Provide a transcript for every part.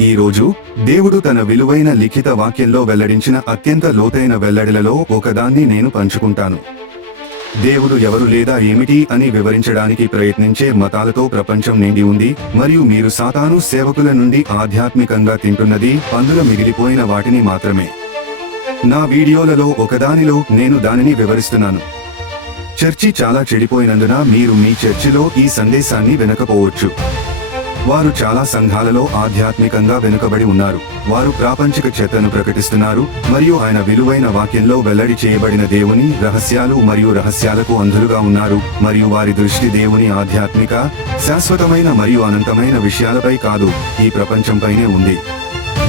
ఈ రోజు దేవుడు తన విలువైన లిఖిత వాక్యంలో వెల్లడించిన అత్యంత లోతైన వెల్లడిలలో ఒకదాన్ని నేను పంచుకుంటాను. దేవుడు ఎవరు లేదా ఏమిటి అని వివరించడానికి ప్రయత్నించే మతాలతో ప్రపంచం నిండి ఉంది మరియు మీరు సాతాను సేవకుల నుండి ఆధ్యాత్మికంగా తింటున్నది పందుల మిగిలిపోయిన వాటిని మాత్రమే. నా వీడియోలలో ఒకదానిలో నేను దానిని వివరిస్తున్నాను. చర్చి చాలా చెడిపోయినందున మీరు మీ చర్చిలో ఈ సందేశాన్ని వినకపోవచ్చు. వారు చాలా సంఘాలలో ఆధ్యాత్మికంగా వెనుకబడి ఉన్నారు. వారు ప్రాపంచిక చెత్తను ప్రకటిస్తున్నారు మరియు ఆయన విలువైన వాక్యంలో వెల్లడి చేయబడిన దేవుని రహస్యాలు మరియు రహస్యాలకు అంధులుగా ఉన్నారు మరియు వారి దృష్టి దేవుని ఆధ్యాత్మిక శాశ్వతమైన మరియు అనంతమైన విషయాలపై కాదు ఈ ప్రపంచంపైనే ఉంది.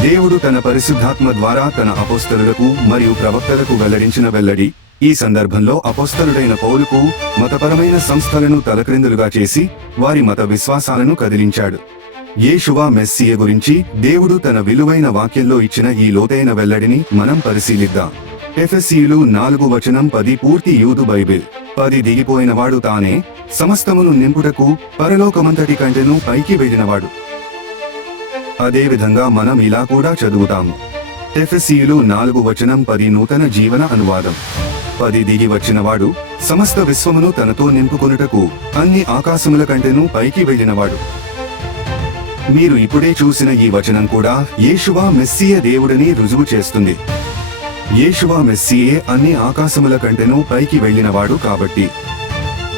దేవుడు తన పరిశుద్ధాత్మ ద్వారా తన అపోస్తలులకు మరియు ప్రవక్తలకు వెల్లడించిన వెల్లడి ఈ సందర్భంలో అపోస్తలుడైన పౌలుకు మతపరమైన సంస్థలను తలక్రిందులుగా చేసి వారి మత విశ్వాసాలను కదిలించాడు. యేషువా మెస్సియ గురించి దేవుడు తన విలువైన వాక్యంలో ఇచ్చిన ఈ లోతైన వెల్లడిని మనం పరిశీలిద్దాం. ఎఫ్ఎస్సీలు నాలుగు వచనం పది పూర్తి యూదు బైబిల్. పది దిగిపోయినవాడు తానే సమస్తమును నింపుటకు పరలోకమంతటి కంటెను పైకి వెళ్ళినవాడు. అదేవిధంగా మనం ఇలా కూడా చదువుతాము. ఎఫెసీయులు నాలుగు వచనం పది నూతన జీవన అనువాదం. పది దిగి వచ్చినవాడు సమస్త విశ్వమును తనతో నింపుకొనుటకు అన్ని ఆకాశముల కంటేనూ పైకి వెళ్ళినవాడు. మీరు ఇప్పుడే చూసిన ఈ వచనం కూడా యేషువా మెస్సియ దేవుడని రుజువు చేస్తుంది. యేషువా మెస్సియే అన్ని ఆకాశముల కంటెను పైకి వెళ్ళినవాడు కాబట్టి.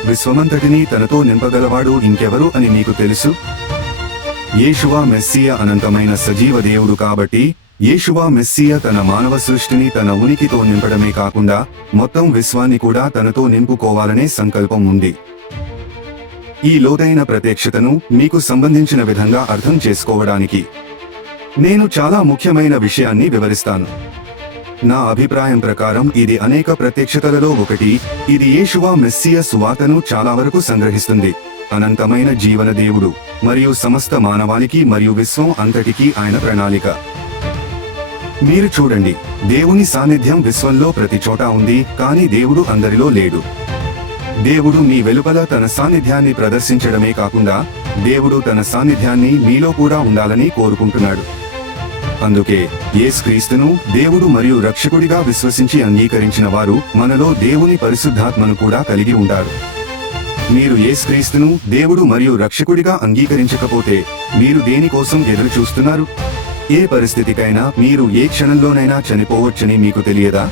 విశ్వమంతటినీ తనతో నింపగలవాడు ఇంకెవరు అని మీకు తెలుసు? యేషువా మెస్సియ అనంతమైన సజీవ దేవుడు కాబట్టి యేషువా మెస్సియ తన మానవ సృష్టిని తన ఉనికితో నింపడమే కాకుండా మొత్తం విశ్వాన్ని కూడా తనతో నింపుకోవాలనే సంకల్పం ఉంది. ఈ లోతైన ప్రత్యక్షతను మీకు సంబంధించిన విధంగా అర్థం చేసుకోవడానికి నేను చాలా ముఖ్యమైన విషయాన్ని వివరిస్తాను. నా అభిప్రాయం ప్రకారం ఇది అనేక ప్రత్యక్షతలలో ఒకటి. ఇది యేషువా మెస్సియ సువాతను చాలా వరకు సంగ్రహిస్తుంది. అనంతమైన జీవన దేవుడు మరియు సమస్త మానవాళికి మరియు విశ్వం అంతటికీ ఆయన ప్రణాళిక. మీరు చూడండి దేవుని సాన్నిధ్యం విశ్వంలో ప్రతి చోట ఉంది కానీ దేవుడు అందరిలో లేడు. దేవుడు మీ వెలుపల తన సాన్నిధ్యాన్ని ప్రదర్శించడమే కాకుండా దేవుడు తన సాన్నిధ్యాన్ని మీలో కూడా ఉండాలని కోరుకుంటున్నాడు. అందుకే యేసుక్రీస్తును దేవుడు మరియు రక్షకుడిగా విశ్వసించి అంగీకరించిన వారు మనలో దేవుని పరిశుద్ధాత్మను కూడా కలిగి ఉంటారు. మీరు యేసుక్రీస్తును దేవుడు మరియు రక్షకుడిగా అంగీకరించకపోతే మీరు దేనికోసం ఎదురు చూస్తున్నారు ఏ పరిస్థితికైనా మీరు ఏ క్షణంలోనైనా చనిపోవచ్చని మీకు తెలియదా?